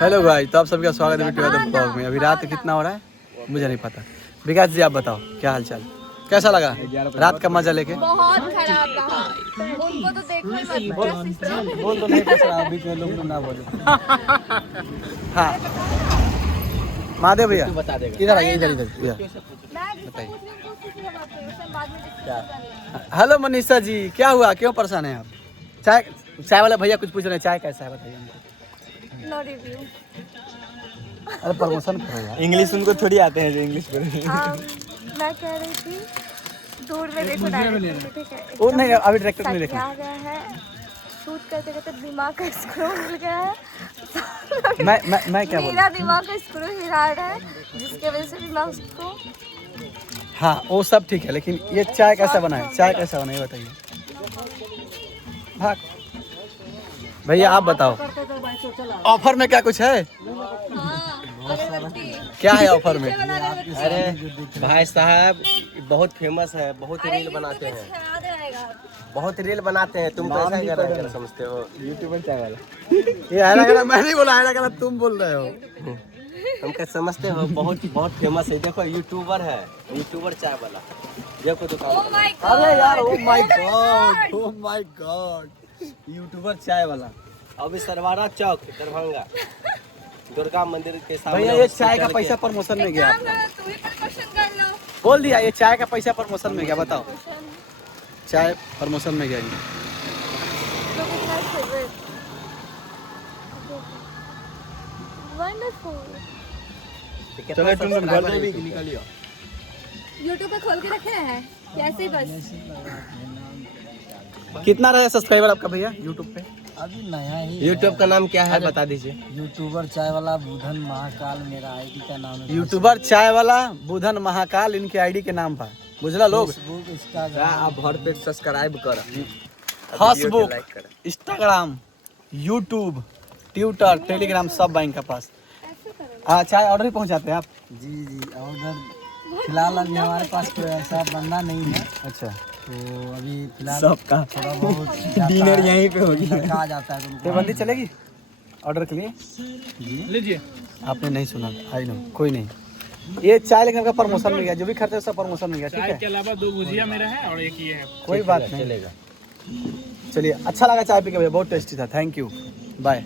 Hello भाई, तो आप सबका स्वागत है बिट्टू यादव ब्लॉग में। अभी रात कितना हो रहा है मुझे नहीं पता। विकास जी आप बताओ क्या हाल चाल, कैसा लगा रात का मजा लेके? बहुत खराब रहा, उनको तो देखो ही मत। बोल तो नहीं पूछ रहा, बीच में लोग ना बोले। हाँ महादेव भैया बता देगा। इधर आइए, इधर इधर बताइए। हेलो मनीषा जी, क्या हुआ, क्यों परेशान है आप? चाय चाय वाले भैया कुछ पूछ रहे हैं, चाय कैसा है बताइए हमको। No review. अरे प्रमोशन करो यार। इंग्लिश उनको थोड़ी आते हैं जो इंग्लिश बोल रहे हैं। मैं कह रही थी दूर में देखो डायरेक्ट, ठीक है? वो नहीं, अभी डायरेक्टर नहीं देखा। क्या गया है, शूट करते करते दिमाग का स्क्रू हिल गया है। मैं क्या बोलूं? मेरा दिमाग का स्क्रू हिला रहा है, जिसके वजह से भी मैं उसको। हाँ वो सब ठीक है, लेकिन ये चाय कैसा बना है, चाय कैसा बना है ये बताइए। भाग भैया आप बताओ, ऑफर में क्या कुछ है? क्या है ऑफर में? अरे भाई साहब बहुत फेमस है, बहुत रील बनाते हैं, बहुत रील बनाते हैं। तुम तो ऐसा ही कर समझते हो, यूट्यूबर चाय वाला। ये आयरा गला मैं नहीं बोला, आयरा गला तुम बोल रहे हो। तुम क्या समझते हो, बहुत बहुत फेमस है। देखो यूट्यूबर है, यूट्यूबर चाय वाला। देखो दुकान। अरे यार oh my God, oh my God, YouTuber चाय वाला अभी सरवारा चौक दरभंगा दुर्गा मंदिर के सामने। भैया ये चाय का पैसा प्रमोशन में गया आपका। बोल दिया ये चाय का पैसा प्रमोशन में गया, बताओ। चाय प्रमोशन में गया ये। चलो तुम घर में भी निकलियो। यूट्यूब पे खोल के रखे हैं कैसे बस। कितना रहा सब्सक्राइबर आपका भैया यूट्यूब पे? अभी नया ही यूट्यूब का नाम क्या है बता दीजिए। यूट्यूबर चाय वाला बुधन महाकाल मेरा आईडी का नाम है। यूट्यूबर चाय वाला बुधन महाकाल इनके आईडी के नाम पर, बुझला लोग। फेसबुक, इंस्टाग्राम, आप भर पे सब्सक्राइब कर, Facebook, Instagram, YouTube, Twitter, Telegram सब बैंक के पास। हाँ चाय ऑर्डर ही पहुँचाते हैं आप? जी जी। ऑर्डर फिलहाल अभी हमारे पास कोई ऐसा बंदा नहीं है, अच्छा तो अभी फिलहाल सबका थोड़ा बहुत डिनर यहीं पे होगी। लड़का आ जाता है तो तो बंदी चलेगी ऑर्डर के लिए? लीजिए। आपने नहीं सुना, आई नो, कोई नहीं। ये चाय लेकिन आपका प्रमोशन में गया, जो भी खर्चा सब प्रमोशन में गया, ठीक है? चाय के अलावा 2 भुजिया मेरा है और एक ये है। कोई बात नहीं, चलेगा। चलिए अच्छा लगा चाय पी के भैया, बहुत टेस्टी था, थैंक यू, बाय।